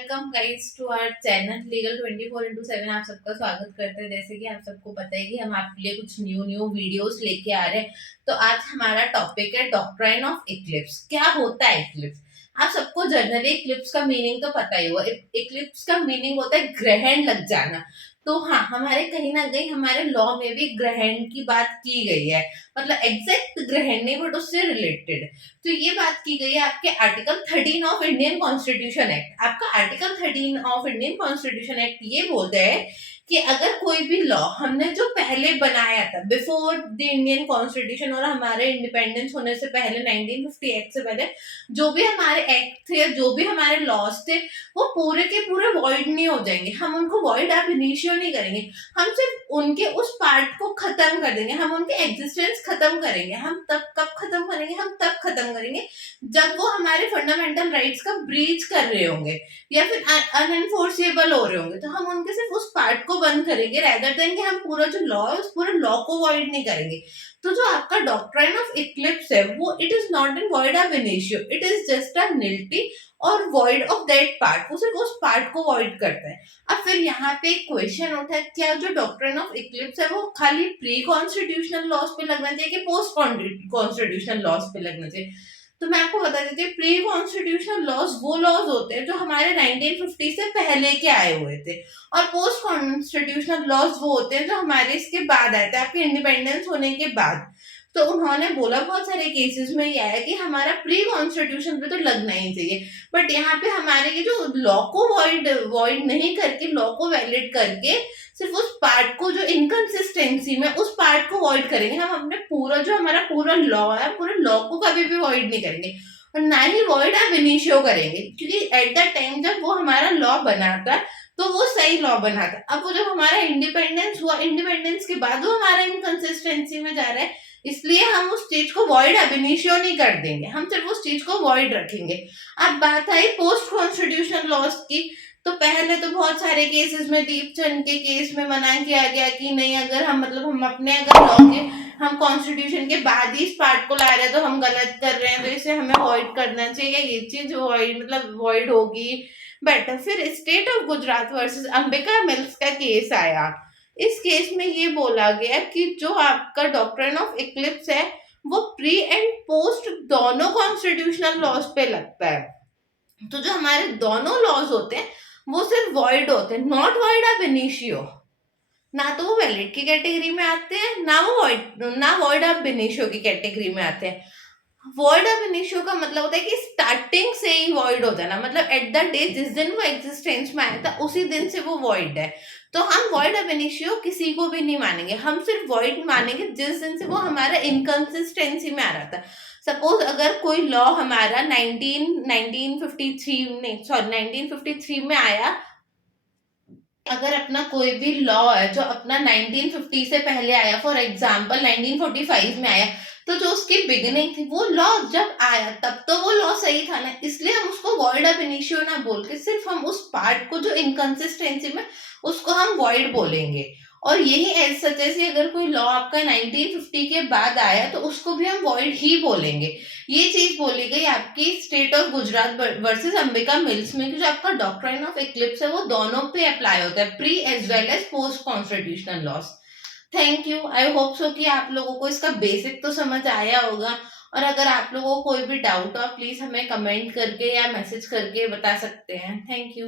Welcome guys to our channel legal 24/7। आप सबका स्वागत करते हैं। जैसे कि आप सबको पता है कि हम आपके लिए कुछ न्यू वीडियोस लेके आ रहे हैं। तो आज हमारा टॉपिक है डॉक्ट्राइन ऑफ इक्लिप्स। क्या होता है इक्लिप्स? आप सबको जनरली इक्लिप्स का मीनिंग तो पता ही होगा। इक्लिप्स का मीनिंग होता है ग्रहण लग जाना। तो हाँ, हमारे कहीं ना कहीं हमारे लॉ में भी ग्रहण की बात की गई है। मतलब एग्जैक्ट ग्रहण नहीं, बट उससे रिलेटेड। तो ये बात की गई है आपके article 13 of Indian constitution act. आपका article 13 of Indian constitution act ये बोलता है कि अगर कोई भी लॉ हमने जो पहले बनाया था बिफोर द इंडियन कॉन्स्टिट्यूशन और हमारे इंडिपेंडेंस होने से पहले 1950 एक्ट से पहले जो भी हमारे एक्ट थे, जो भी हमारे लॉज थे, वो पूरे के पूरे वॉइड नहीं हो जाएंगे। हम उनको वॉइड अब इनिशियो नहीं करेंगे। हम सिर्फ उनके उस पार्ट को खत्म कर देंगे। हम उनके एग्जिस्टेंस खत्म करेंगे। हम तब कब खत्म करेंगे? हम तब खत्म करेंगे जब वो हमारे फंडामेंटल राइट्स का ब्रीच कर रहे होंगे या फिर अनएनफोर्सेबल हो रहे होंगे। तो हम उनके सिर्फ उस पार्ट को बंद करेंगे, रेदर देन कि हम पूरा जो लॉ है उस पूरे लॉ को वॉइड नहीं करेंगे। तो जो आपका डॉक्ट्राइन ऑफ इक्लिप्स है वो it is not in void ab initio, it is just a nullity और वॉइड ऑफ दैट पार्ट। वो सिर्फ उस पार्ट को वॉइड करता है। अब फिर यहाँ पे एक क्वेश्चन उठा है, क्या जो डॉक्ट्राइन ऑफ इक्लिप्स है वो खाली प्री कॉन्स्टिट्यूशनल लॉज पे लगना चाहिए कि पोस्ट कॉन्स्टिट्यूशनल लॉज पे लगना चाहिए? तो मैं आपको बता देती हूँ, प्री कॉन्स्टिट्यूशनल लॉज वो लॉज होते हैं जो हमारे 1950 से पहले के आए हुए थे, और पोस्ट कॉन्स्टिट्यूशनल लॉज वो होते हैं जो हमारे इसके बाद आए थे, आपके इंडिपेंडेंस होने के बाद। तो उन्होंने बोला बहुत सारे केसेस में यह है कि हमारा प्री कॉन्स्टिट्यूशन पे तो लगना ही चाहिए, बट यहाँ पे हमारे ये जो लॉ को वॉइड नहीं करके, लॉ को वैलिड करके सिर्फ उस पार्ट को जो इनकंसिस्टेंसी में उस पार्ट को वॉइड करेंगे। हम अपने पूरा जो हमारा पूरा लॉ है, पूरे लॉ को कभी भी वॉइड नहीं करेंगे और ना ही वॉइड आप इनिशियो करेंगे, क्योंकि एट द टाइम जब वो हमारा लॉ बना था तो वो सही लॉ बना था। अब वो जब हमारा इंडिपेंडेंस हुआ, इंडिपेंडेंस के बाद वो हमारा इनकंसिस्टेंसी में जा रहा है, इसलिए हम उस चीज को वॉइड अब इनिशियो नहीं कर देंगे, हम सिर्फ उस चीज को वॉइड रखेंगे। अब बात आई पोस्ट कॉन्स्टिट्यूशनल लॉज की। तो पहले तो बहुत सारे केसेस में दीपचंद के केस में मना किया गया कि नहीं, अगर हम मतलब हम अपने अगर लॉ के हम कॉन्स्टिट्यूशन के बाद ही इस पार्ट को ला रहे हैं तो हम गलत कर रहे हैं, तो इसे हमें वॉइड करना चाहिए, ये चीज वॉइड मतलब वॉइड होगी। बट फिर state of Gujarat versus Ambika mills का केस आया। इस केस में ये बोला गया कि जो आपका डॉक्ट्रिन ऑफ इक्लिप्स है वो प्री एंड पोस्ट दोनों कॉन्स्टिट्यूशनल लॉज पे लगता है। तो जो हमारे दोनों लॉज होते हैं वो सिर्फ वॉइड होते हैं, नॉट वॉइड अब इनिशियो। ना तो वो वैलिड की कैटेगरी में आते हैं, ना वॉइड अब इनिशियो की कैटेगरी में आते हैं। वॉइड अब इनिशियो का मतलब होता है कि स्टार्टिंग से ही वॉइड हो जाना, मतलब एट द डे जिस दिन वो एग्जिस्टेंस में आया था उसी दिन से वो वॉइड है। तो हम वॉइड अब इनिशियो किसी को भी नहीं मानेंगे, हम सिर्फ वॉइड मानेंगे जिस दिन से वो हमारा इनकंसिस्टेंसी में आ रहा था। सपोज अगर कोई लॉ हमारा 1953 नहीं सॉरी 1953 में आया, अगर अपना कोई भी लॉ है जो अपना 1950 से पहले आया, फॉर एग्जांपल 1945 में आया, तो जो उसकी बिगिनिंग थी वो लॉ जब आया तब तो वो लॉ सही था ना, इसलिए हम उसको वॉइड अब इनिशियो ना बोल के सिर्फ हम उस पार्ट को जो इनकंसिस्टेंसी में उसको हम वॉइड बोलेंगे। और यही एज सच ऐसे अगर कोई लॉ आपका 1950 के बाद आया तो उसको भी हम वॉइड ही बोलेंगे। ये चीज बोली गई आपकी state of Gujarat versus Ambika mills में कि जो आपका डॉक्ट्राइन ऑफ इक्लिप्स है वो दोनों पे अप्लाई होता है, pre as well as post constitutional laws. Thank you. I hope so कि आप लोगों को इसका बेसिक तो समझ आया होगा। और अगर आप लोगों को कोई भी डाउट हो, प्लीज हमें कमेंट करके या मैसेज करके बता सकते हैं। Thank you.